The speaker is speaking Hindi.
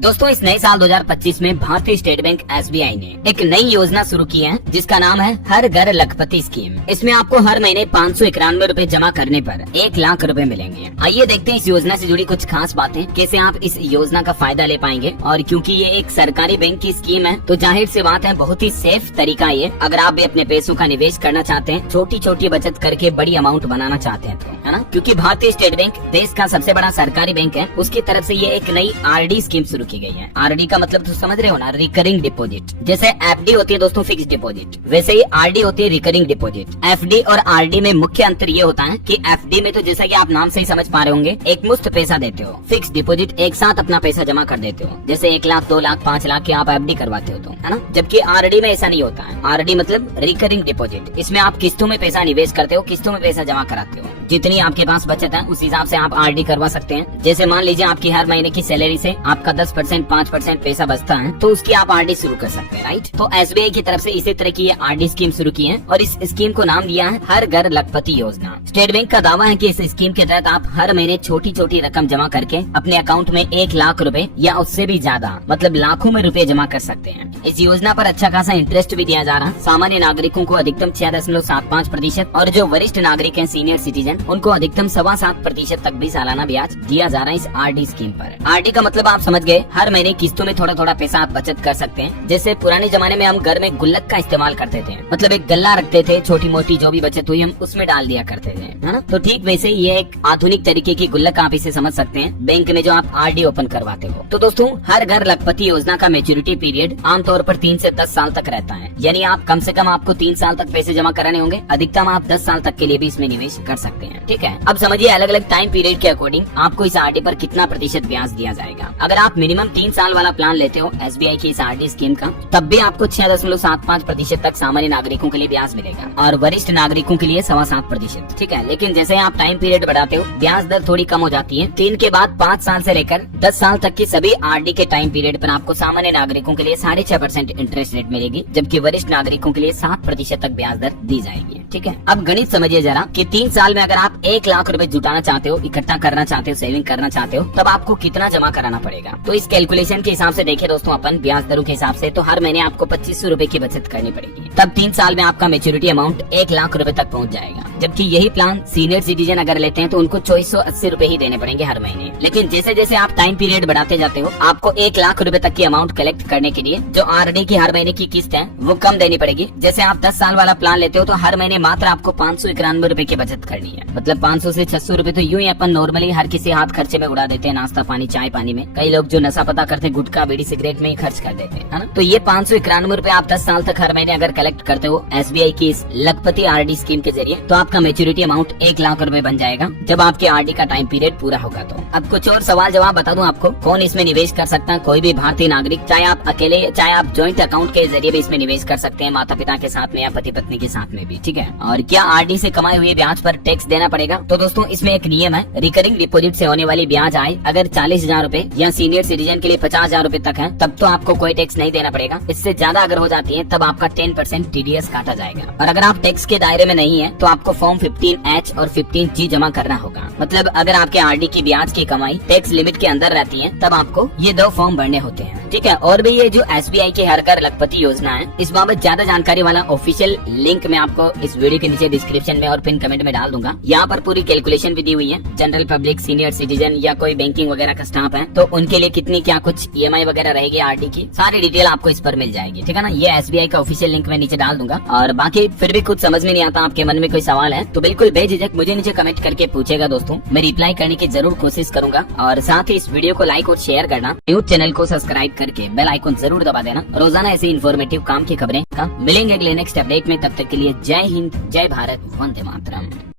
दोस्तों इस नए साल 2025 में भारतीय स्टेट बैंक SBI ने एक नई योजना शुरू की है जिसका नाम है हर घर लखपति स्कीम। इसमें आपको हर महीने 591 रूपए जमा करने पर 1 लाख रुपए मिलेंगे। आइए देखते हैं इस योजना से जुड़ी कुछ खास बातें, कैसे आप इस योजना का फायदा ले पाएंगे। और क्योंकि ये एक सरकारी बैंक की स्कीम है तो जाहिर सी बात है बहुत ही सेफ तरीका ये। अगर आप भी अपने पैसों का निवेश करना चाहते हैं, छोटी छोटी बचत करके बड़ी अमाउंट बनाना चाहते हैं तो, है ना। क्योंकि भारतीय स्टेट बैंक देश का सबसे बड़ा सरकारी बैंक है, उसकी तरफ से ये एक नई RD स्कीम शुरू की गई है। RD का मतलब तो समझ रहे हो ना, रिकरिंग डिपॉजिट। जैसे FD होती है दोस्तों फिक्स डिपॉजिट, वैसे ही RD होती है रिकरिंग डिपॉजिट। FD और RD में मुख्य अंतर ये होता है कि FD में तो जैसा कि आप नाम से ही समझ पा रहे होंगे, एक मुश्त पैसा देते हो। फिक्स डिपॉजिट एक साथ अपना पैसा जमा कर देते हो, जैसे 1 लाख 2 लाख 5 लाख की आप FD करवाते हो तो, है ना। जबकि RD में ऐसा नहीं होता है। RD मतलब रिकरिंग डिपॉजिट। इसमें आप किस्तों में पैसा निवेश करते हो, किस्तों में पैसा जमा कराते हो। जितनी आपके पास बचत है उस हिसाब से आप RD करवा सकते हैं। जैसे मान लीजिए आपकी हर महीने की सैलरी से आपका 10% 5% पैसा बचता है तो उसकी आप RD शुरू कर सकते हैं, राइट। तो SBI की तरफ से इसी तरह की ये RD स्कीम शुरू की है और इस स्कीम को नाम दिया है हर घर लखपति योजना। स्टेट बैंक का दावा है कि इस स्कीम के तहत आप हर महीने छोटी छोटी रकम जमा करके अपने अकाउंट में 1 लाख रुपए या उससे भी ज्यादा मतलब लाखों में रुपए जमा कर सकते हैं। इस योजना पर अच्छा खासा इंटरेस्ट भी दिया जा रहा है। सामान्य नागरिकों को अधिकतम 6.75% और जो वरिष्ठ नागरिक हैं सीनियर सिटीजन उनको अधिकतम 7.25% तक भी सालाना ब्याज दिया जा रहा है इस RD स्कीम पर। RD का मतलब आप समझ गए, हर महीने किस्तों में थोड़ा थोड़ा पैसा आप बचत कर सकते हैं। जैसे पुराने जमाने में हम घर में गुल्लक का इस्तेमाल करते थे, मतलब एक गल्ला रखते थे, छोटी मोटी जो भी बचत हुई हम उसमें डाल दिया करते थे, है ना। तो ठीक वैसे ये एक आधुनिक तरीके की गुल्लक आप इसे समझ सकते हैं बैंक में जो आप RD ओपन करवाते हो। तो दोस्तों हर घर लखपति योजना का मैच्योरिटी पीरियड आमतौर पर 3 से 10 साल तक रहता है, यानी आप कम से कम आपको 3 साल तक पैसे जमा कराने होंगे। अधिकतम आप 10 साल तक के लिए भी इसमें निवेश कर सकते हैं, ठीक है। अब समझिए अलग अलग टाइम पीरियड के अकॉर्डिंग आपको इस RD पर कितना प्रतिशत ब्याज दिया जाएगा। अगर आप मिनिमम 3 साल वाला प्लान लेते हो SBI की इस RD स्कीम का, तब भी आपको 6.75% तक सामान्य नागरिकों के लिए ब्याज मिलेगा और वरिष्ठ नागरिकों के लिए 7.25%, ठीक है। लेकिन जैसे आप टाइम पीरियड बढ़ाते हो ब्याज दर थोड़ी कम हो जाती है। 3 के बाद 5 साल से लेकर 10 साल तक की सभी RD के टाइम पीरियड पर आपको सामान्य नागरिकों के लिए 6.5% इंटरेस्ट रेट मिलेगी, जबकि वरिष्ठ नागरिकों के लिए 7% तक ब्याज दर दी जाएगी, ठीक है। अब गणित समझिए जरा कि 3 साल में अगर आप 1 लाख रुपए जुटाना चाहते हो, इकट्ठा करना चाहते हो, सेविंग करना चाहते हो, तब आपको कितना जमा कराना पड़ेगा। तो इस कैलकुलेशन के हिसाब से देखिए दोस्तों अपन ब्याज दरों के हिसाब से, तो हर महीने आपको 2500 रुपए की बचत करनी पड़ेगी। तब 3 साल में आपका मैच्योरिटी अमाउंट 1 लाख रुपए तक पहुंच जाएगा। जबकि यही प्लान सीनियर सिटीजन अगर लेते हैं तो उनको 2480 रुपए ही देने पड़ेंगे हर महीने। लेकिन जैसे जैसे आप टाइम पीरियड बढ़ाते जाते हो आपको 1 लाख रुपए तक की अमाउंट कलेक्ट करने के लिए जो RD की हर महीने की किस्त है वो कम देनी पड़ेगी। जैसे आप 10 साल वाला प्लान लेते हो तो हर महीने मात्र आपको 591 रुपए की बचत करनी है। मतलब 500 से 600 रुपए तो यूं ही अपन नॉर्मली हर किसी हाथ खर्चे में उड़ा देते हैं, नाश्ता पानी चाय पानी में। कई लोग जो नशा पता करते गुटखा बीड़ी सिगरेट में ही खर्च कर देते हैं, है ना। तो ये 591 रुपए आप 10 साल तक हर महीने अगर कलेक्ट करते हो SBI की इस लखपति RD स्कीम के जरिए, तो आपका मैच्योरिटी अमाउंट 1 लाख रुपए बन जाएगा जब आपके RD का टाइम पीरियड पूरा होगा। तो अब कुछ और सवाल जवाब बता दूं आपको, कौन इसमें निवेश कर सकता है। कोई भी भारतीय नागरिक, चाहे आप अकेले चाहे आप ज्वाइंट अकाउंट के जरिए भी इसमें निवेश कर सकते हैं, माता पिता के साथ में या पति पत्नी के साथ में भी, ठीक है। और क्या RD से कमाए हुए ब्याज पर टैक्स देना पड़ेगा? तो दोस्तों इसमें एक नियम है, रिकरिंग डिपॉजिट से होने वाली ब्याज आय अगर 40,000 रूपए या सीनियर सिटीजन के लिए 50,000 रूपए तक है तब तो आपको कोई टैक्स नहीं देना पड़ेगा। इससे ज्यादा अगर हो जाती है तब आपका 10% TDS काटा जाएगा। और अगर आप टैक्स के दायरे में नहीं है तो आपको फॉर्म 15H और 15G जमा करना होगा। मतलब अगर आपके RD की ब्याज की कमाई टैक्स लिमिट के अंदर रहती है तब आपको ये 2 फॉर्म भरने होते हैं, ठीक है। और भी ये जो SBI की हर घर लखपति योजना है, इस बाबत ज्यादा जानकारी वाला ऑफिशियल लिंक मैं आपको इस वीडियो के नीचे डिस्क्रिप्शन में और पिन कमेंट में डाल दूंगा। यहाँ पर पूरी कैलकुलेशन भी दी हुई है। जनरल पब्लिक, सीनियर सिटीजन या कोई बैंकिंग वगैरह का स्टाफ है तो उनके लिए कितनी क्या कुछ EMI वगैरह रहेगी RD की, सारी डिटेल आपको इस पर मिल जाएगी, ठीक है ना। ये SBI का ऑफिशियल लिंक मैं नीचे डाल दूंगा। और बाकी फिर भी कुछ समझ में नहीं आता, आपके मन में कोई सवाल है तो बिल्कुल बेझिझक मुझे नीचे कमेंट करके पूछेगा दोस्तों, मैं रिप्लाई करने की जरूर कोशिश करूंगा। और साथ ही इस वीडियो को लाइक और शेयर करना, न्यूज चैनल को सब्सक्राइब करके बेल आइकन जरूर दबा देना। रोजाना ऐसी इन्फॉर्मेटिव काम की खबरें मिलेंगे अगले नेक्स्ट अपडेट में। तब तक के लिए जय हिंद, जय भारत, वंदे मातरम।